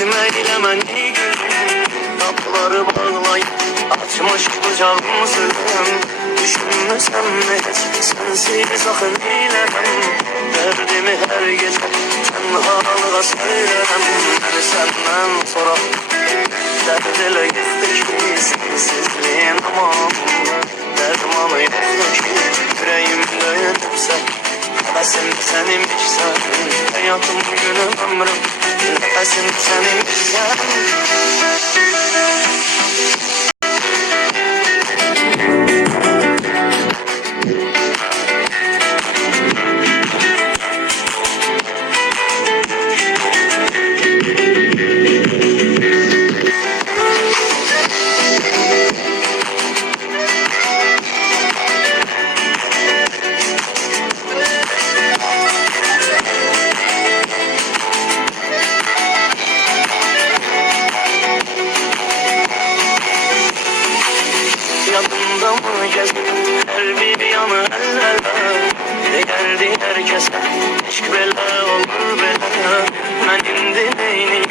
Elime eylemeni gülüm, kapıları bağlayıp açmış kucağımızı. Düşünmesem mi hiç sensiz akıl eylemem. Derdimi her gece tenhalığa söylemem. Beni senden sonra dert ile yıktı ki sensizliğin aman. Dermanı yoktu ki yüreğimde yetipse. Nefesim senin sen, hayatım günüm ömrüm. Nefesim senin sen. Yanımda mı gezdin her bir yanı eller. Ne geldi herkese aşk bela olur bela. Ben indi neyini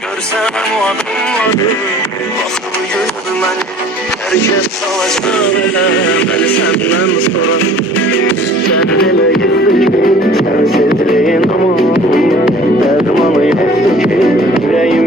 görsem o adamları. Bakıp yüzümen herkes savaşta bela. Ben senden sonra derdime yıktı ki sensizliğin aman. Dermanı yoktu ki yüreğim